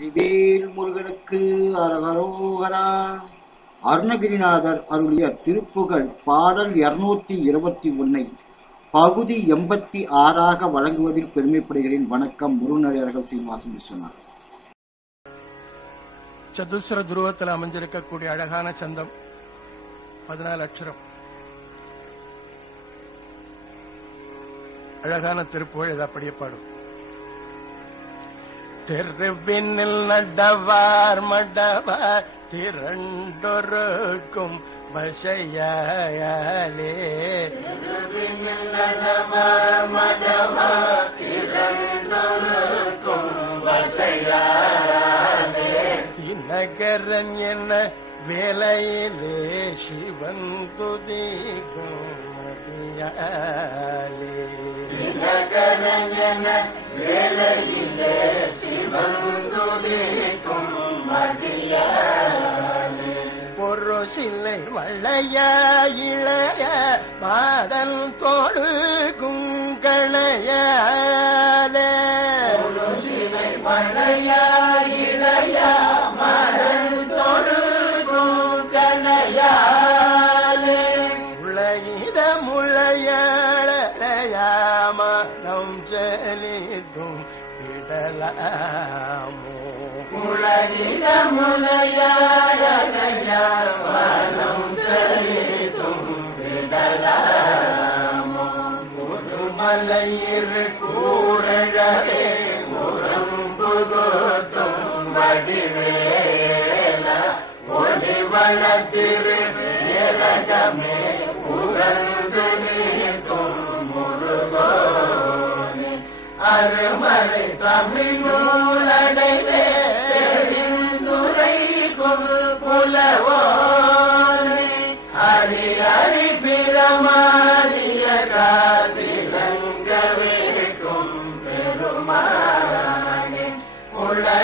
ஸ்ரீவேல் முருகனுக்கு அரகரோகரா அருணகிரிநாதர் அருளிய திருப்புகழ் பாடல் இருநூத்தி இருபத்தி ஒன்னை பகுதி எண்பத்தி ஆறாக வழங்குவதில் பெருமைப்படுகிறேன். வணக்கம். முருகனடியார்கள் சீனிவாசன் விஸ்வநாத் சதுசர துருவத்தில் அமைஞ்சிருக்கக்கூடிய அழகான சந்தம். பதினாலு அக்ஷரம். அழகான திருப்புகழ் இது அப்படியே பாடும். തെരുവിനിൽ നടവാർ മടവാർ തിരണ്ടൊരുക്കും വശയായാലേ. തെരുവിനിൽ നടവാർ വശയാലേ തിനകരൻ എന്ന ശിവൻ തുതിയാലേ മതിയാലേ. വേളയിലേ சிலை வளைய இளைய மாடன் தோடு குங்களையாலே. வளைய இளைய மாடன் தோடு குங்களையாலே. உலகித முளையாளயாமனம் செலிதும் இடலாமோ உலகித முளையாளயாமனம் மலையிரு கூடழகே உறம்புகோத்தும் வடிவேல ஒளி வளத்திரு இறகமே புகழ்ந்து நீக்கும் முருகோனி. அருமறை தமிழ் நூலடைவே தெரிந்துரைக்கும் புலவோ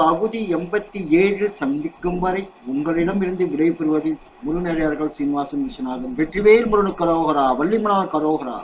பகுதி எண்பத்தி ஏழு சந்திக்கும் வரை உங்களிடமிருந்து விடைபெறுவதில் முருகனடியார்கள் சீனிவாசன் விஸ்வநாதன். வெற்றிவேல் முருகனு கரோகரா வள்ளிமணால் கரோகரா.